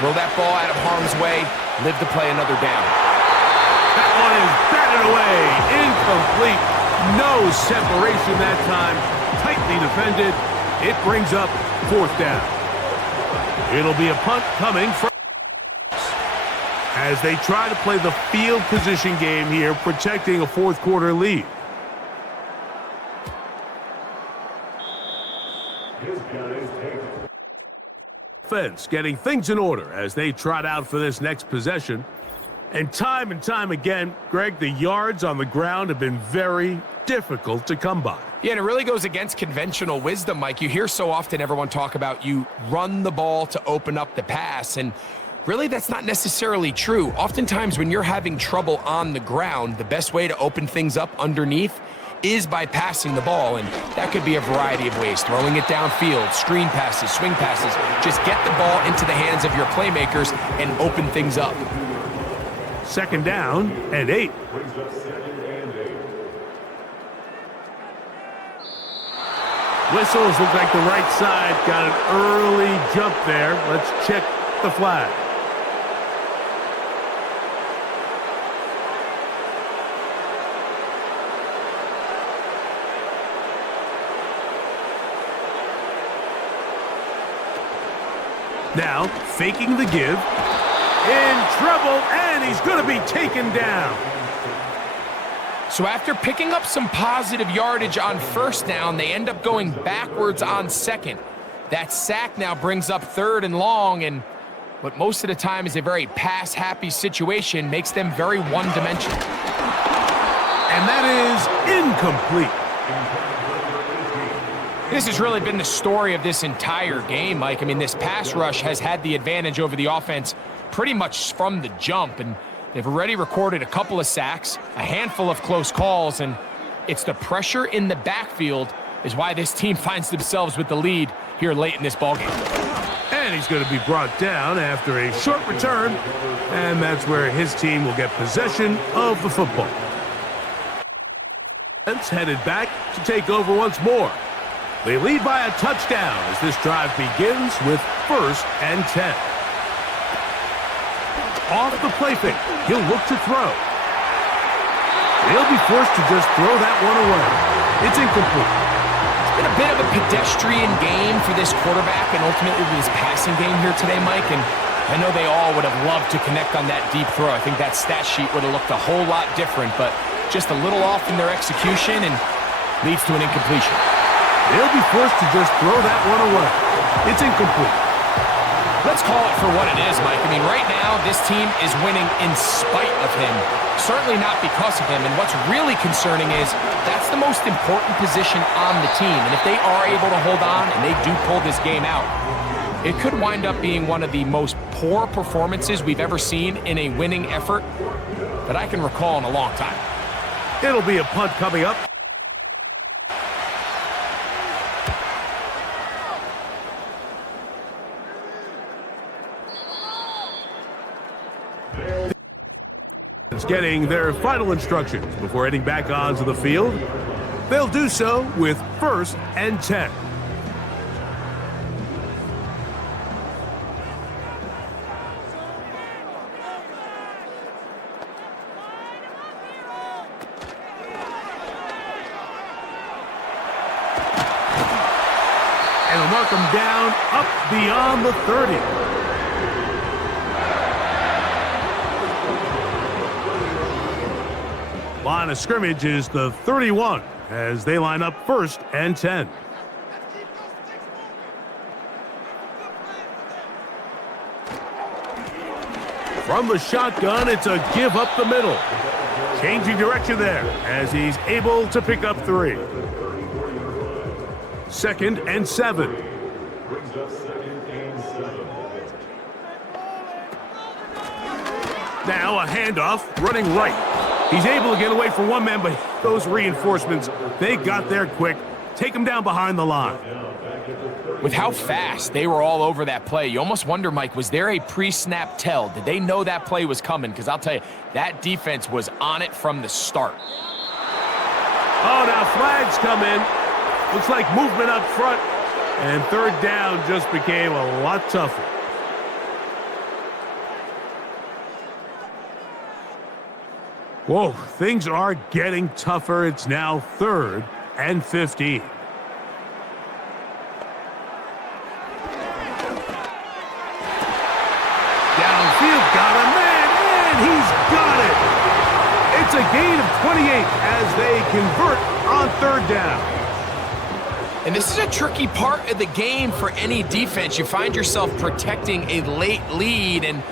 Throw that ball out of harm's way, live to play another down. That one is batted away. Incomplete. No separation that time. Tightly defended. It brings up 4th down. It'll be a punt coming from as they try to play the field position game here, protecting a fourth-quarter lead. Offense getting things in order as they trot out for this next possession. And time again, Greg, the yards on the ground have been very difficult to come by. Yeah, and it really goes against conventional wisdom, Mike. You hear so often everyone talk about you run the ball to open up the pass, and really that's not necessarily true. Oftentimes when you're having trouble on the ground, the best way to open things up underneath is by passing the ball, and that could be a variety of ways. Throwing it downfield, screen passes, swing passes. Just get the ball into the hands of your playmakers and open things up. 2nd down and 8. Whistles look like the right side got an early jump there. Let's check the flag. Now, faking the give. In trouble, and he's going to be taken down. So after picking up some positive yardage on 1st down, they end up going backwards on 2nd. That sack now brings up 3rd and long, and what most of the time is a very pass-happy situation makes them very one-dimensional. And that is incomplete. This has really been the story of this entire game, Mike. I mean, this pass rush has had the advantage over the offense pretty much from the jump, and they've already recorded a couple of sacks, a handful of close calls, and it's the pressure in the backfield is why this team finds themselves with the lead here late in this ballgame. And he's going to be brought down after a short return, and that's where his team will get possession of the football. It's headed back to take over once more. They lead by a touchdown as this drive begins with 1st and 10. Off the play fake, he'll look to throw. He'll be forced to just throw that one away. It's incomplete. It's been a bit of a pedestrian game for this quarterback and ultimately this passing game here today, Mike. And I know they all would have loved to connect on that deep throw. I think that stat sheet would have looked a whole lot different, but just a little off in their execution and leads to an incompletion. He'll be forced to just throw that one away. It's incomplete. Let's call it for what it is, Mike. I mean, right now, this team is winning in spite of him. Certainly not because of him. And what's really concerning is that's the most important position on the team. And if they are able to hold on and they do pull this game out, it could wind up being one of the most poor performances we've ever seen in a winning effort that I can recall in a long time. It'll be a punt coming up. Getting their final instructions before heading back onto the field. They'll do so with 1st and 10. And they'll mark them down up beyond the 30. Line of scrimmage is the 31 as they line up 1st and 10. From the shotgun, it's a give up the middle. Changing direction there as he's able to pick up 3. 2nd and 7. Now a handoff running right. He's able to get away from one man, but those reinforcements, they got there quick. Take him down behind the line. With how fast they were all over that play, you almost wonder, Mike, was there a pre-snap tell? Did they know that play was coming? Because I'll tell you, that defense was on it from the start. Oh, now flags come in. Looks like movement up front. And 3rd down just became a lot tougher. Whoa, things are getting tougher. It's now 3rd and 15. a gain of 28 as they convert on third down. And this is a tricky part of the game for any defense. You find yourself protecting a late lead, and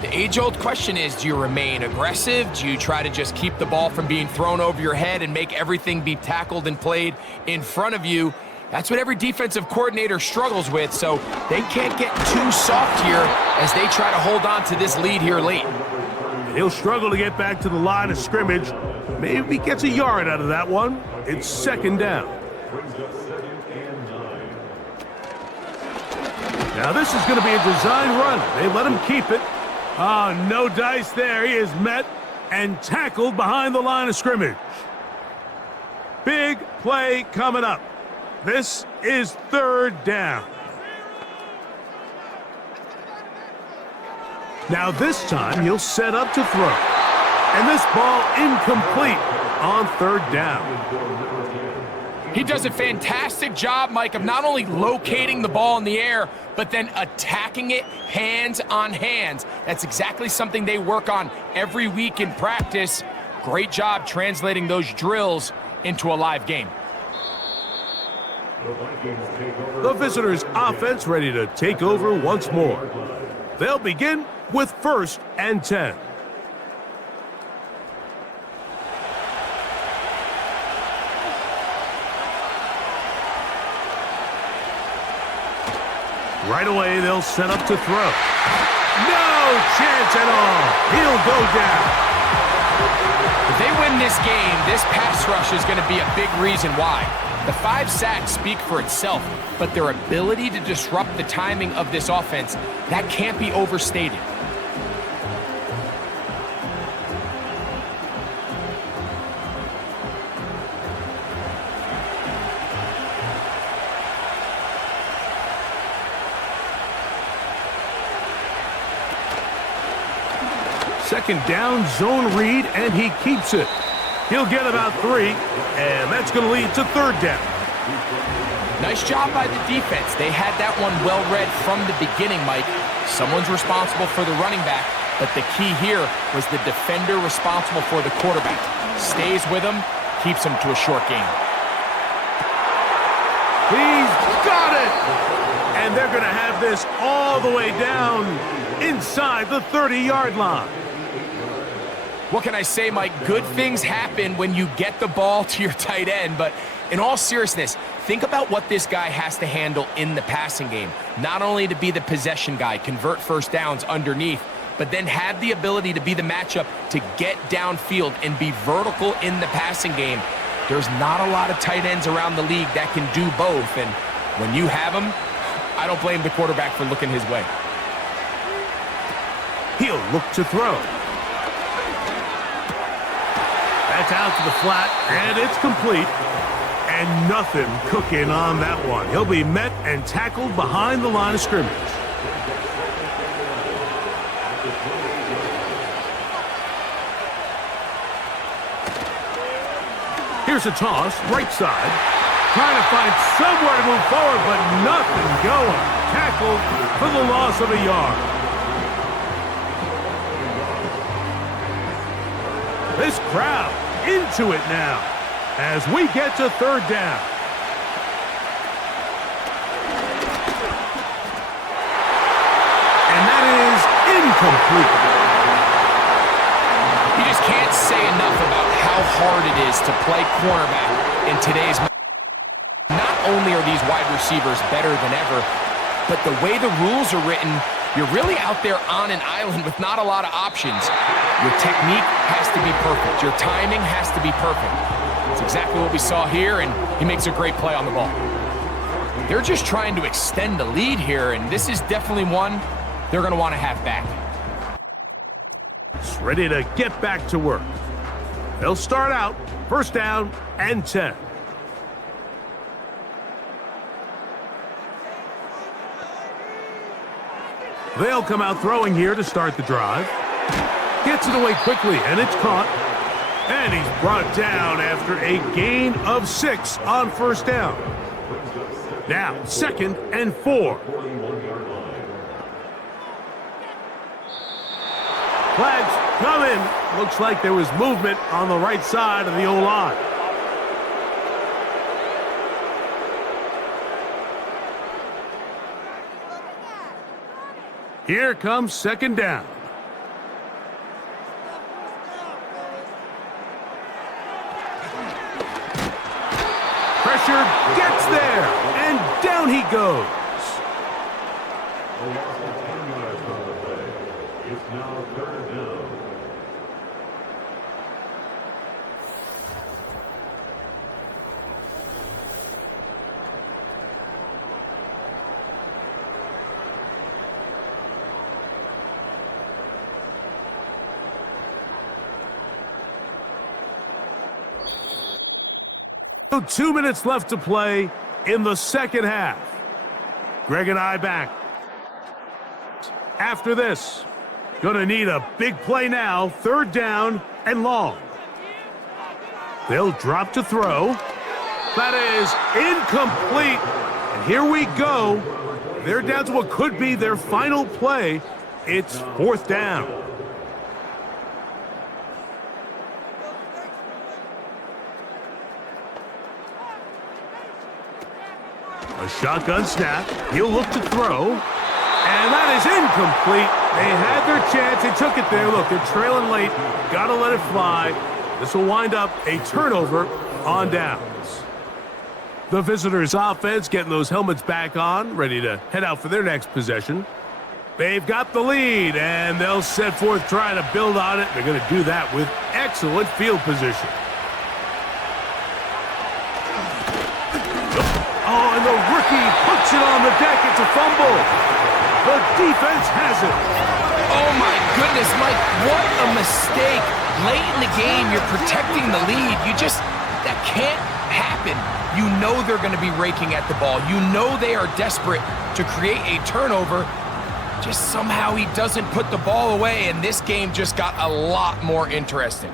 the age-old question is, do you remain aggressive? Do you try to just keep the ball from being thrown over your head and make everything be tackled and played in front of you? That's what every defensive coordinator struggles with, so they can't get too soft here as they try to hold on to this lead here late. He'll struggle to get back to the line of scrimmage. Maybe gets a yard out of that one. It's second down. Now this is going to be a design run. They let him keep it. Oh, no dice there. He is met and tackled behind the line of scrimmage. Big play coming up. This is third down. Now this time he'll set up to throw. And this ball incomplete on third down. He does a fantastic job, Mike, of not only locating the ball in the air, but then attacking it hands on hands. That's exactly something they work on every week in practice. Great job translating those drills into a live game. The visitors' offense ready to take over once more. They'll begin with 1st and 10. Right away, they'll set up to throw. No chance at all. He'll go down. If they win this game, this pass rush is going to be a big reason why. The 5 sacks speak for itself, but their ability to disrupt the timing of this offense, that can't be overstated. Second down, zone read, and he keeps it. He'll get about 3, and that's going to lead to third down. Nice job by the defense. They had that one well read from the beginning, Mike. Someone's responsible for the running back, but the key here was the defender responsible for the quarterback. Stays with him, keeps him to a short game. He's got it! And they're going to have this all the way down inside the 30-yard line. What can I say, Mike? Good things happen when you get the ball to your tight end, but in all seriousness, think about what this guy has to handle in the passing game. Not only to be the possession guy, convert first downs underneath, but then have the ability to be the matchup to get downfield and be vertical in the passing game. There's not a lot of tight ends around the league that can do both, and when you have them, I don't blame the quarterback for looking his way. He'll look to throw. That's out to the flat, and it's complete. And nothing cooking on that one. He'll be met and tackled behind the line of scrimmage. Here's a toss, right side. Trying to find somewhere to move forward, but nothing going. Tackled for the loss of a yard. This crowd into it now as we get to third down. And that is incomplete. You just can't say enough about how hard it is to play cornerback in today's. Not only are these wide receivers better than ever, but the way the rules are written, you're really out there on an island with not a lot of options. Your technique has to be perfect. Your timing has to be perfect. It's exactly what we saw here, and he makes a great play on the ball. They're just trying to extend the lead here, and this is definitely one they're going to want to have back. It's ready to get back to work. They'll start out first down and 10. They'll come out throwing here to start the drive. Gets it away quickly, and it's caught. And he's brought down after a gain of 6 on first down. Now, 2nd and 4. Flags coming. Looks like there was movement on the right side of the O-line. Here comes second down. Pressure gets there, and down he goes. It's now third down. So 2 minutes left to play in the second half. Greg and I back. After this, gonna need a big play now. Third down and long. They'll drop to throw. That is incomplete. And here we go. They're down to what could be their final play. It's fourth down. A shotgun snap. He'll look to throw. And that is incomplete. They had their chance. They took it there. Look, they're trailing late. Got to let it fly. This will wind up a turnover on downs. The visitors' offense getting those helmets back on, ready to head out for their next possession. They've got the lead, and they'll set forth trying to build on it. They're going to do that with excellent field position. Oh, and the rookie puts it on the deck. It's a fumble. The defense has it. Oh, my goodness, Mike, what a mistake. Late in the game, you're protecting the lead. That can't happen. You know they're going to be raking at the ball. You know they are desperate to create a turnover. Just somehow he doesn't put the ball away, and this game just got a lot more interesting.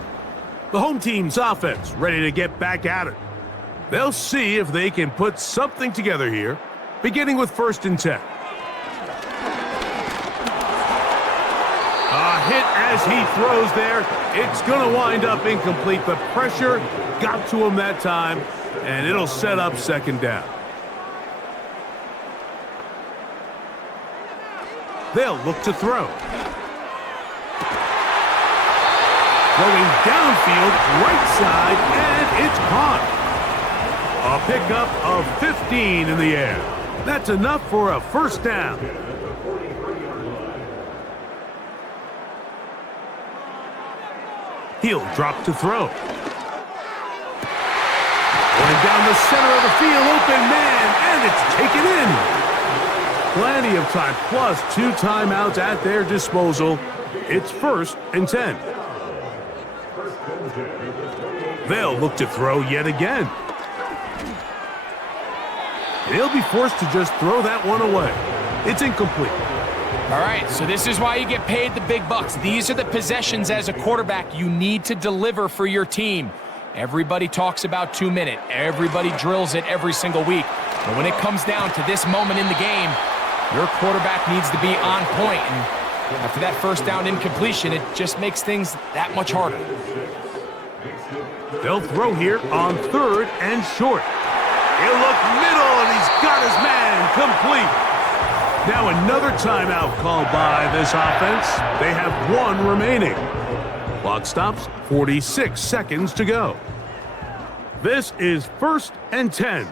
The home team's offense ready to get back at it. They'll see if they can put something together here, beginning with 1st and 10. A hit as he throws there. It's going to wind up incomplete. The pressure got to him that time, and it'll set up second down. They'll look to throw. Throwing downfield, right side, and it's caught. A pickup of 15 in the air. That's enough for a first down. He'll drop to throw. Going down the center of the field, open man, and it's taken in. Plenty of time, plus 2 timeouts at their disposal. It's 1st and 10. They'll look to throw yet again. They'll be forced to just throw that one away. It's incomplete. All right, so this is why you get paid the big bucks. These are the possessions as a quarterback you need to deliver for your team. Everybody talks about 2 minute. Everybody drills it every single week. But when it comes down to this moment in the game, your quarterback needs to be on point. And after that first down incompletion, it just makes things that much harder. They'll throw here on 3rd and short. He'll look middle, and he's got his man complete. Now another timeout called by this offense. They have 1 remaining. Clock stops, 46 seconds to go. This is 1st and 10.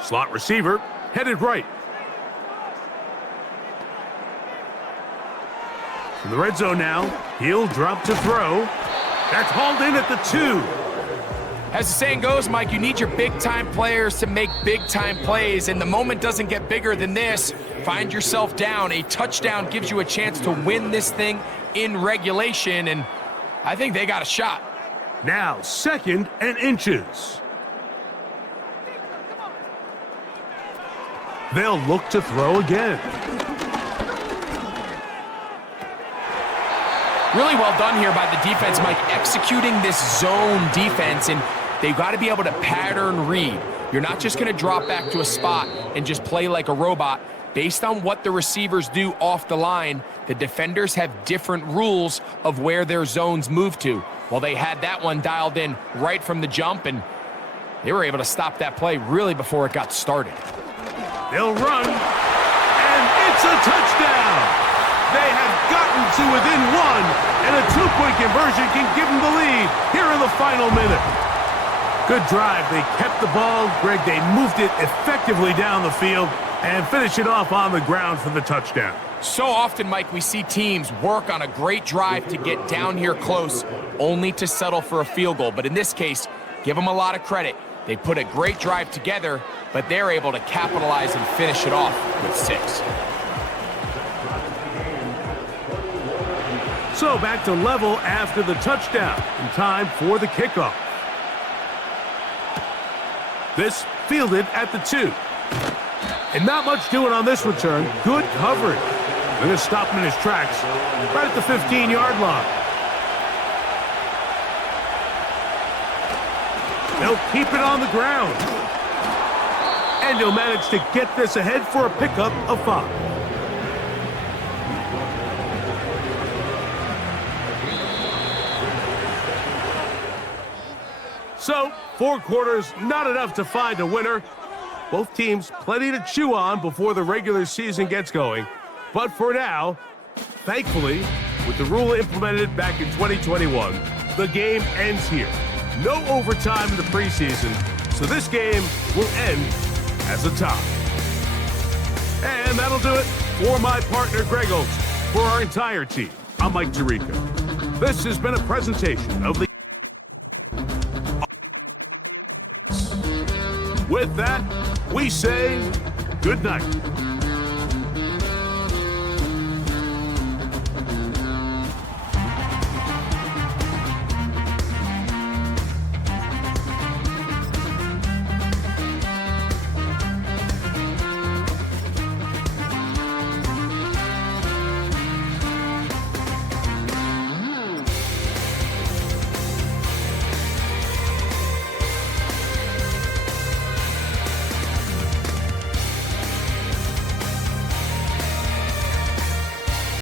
Slot receiver headed right. In the red zone now, he'll drop to throw. That's hauled in at the 2. As the saying goes, Mike, you need your big-time players to make big-time plays, and the moment doesn't get bigger than this. Find yourself down. A touchdown gives you a chance to win this thing in regulation, and I think they got a shot. Now 2nd and inches. They'll look to throw again. Really well done here by the defense, Mike, executing this zone defense, and they've got to be able to pattern read. You're not just going to drop back to a spot and just play like a robot. Based on what the receivers do off the line, the defenders have different rules of where their zones move to. Well, they had that one dialed in right from the jump, and they were able to stop that play really before it got started. They'll run, and it's a touchdown. They have gotten to within one, and a two-point conversion can give them the lead here in the final minute. Good drive. They kept the ball. Greg, they moved it effectively down the field and finish it off on the ground for the touchdown. So often, Mike, we see teams work on a great drive to get down here close, only to settle for a field goal. But in this case, give them a lot of credit. They put a great drive together, but they're able to capitalize and finish it off with 6. So back to level after the touchdown, in time for the kickoff. This fielded at the 2. And not much doing on this return. Good coverage. They're going to stop him in his tracks right at the 15-yard line. They'll keep it on the ground. And he'll manage to get this ahead for a pickup of 5. So, 4 quarters, not enough to find a winner. Both teams plenty to chew on before the regular season gets going. But for now, thankfully, with the rule implemented back in 2021, the game ends here. No overtime in the preseason, so this game will end as a tie. And that'll do it for my partner, Greg Owens. For our entire team, I'm Mike Tirico. This has been a presentation of the... With that, we say good night.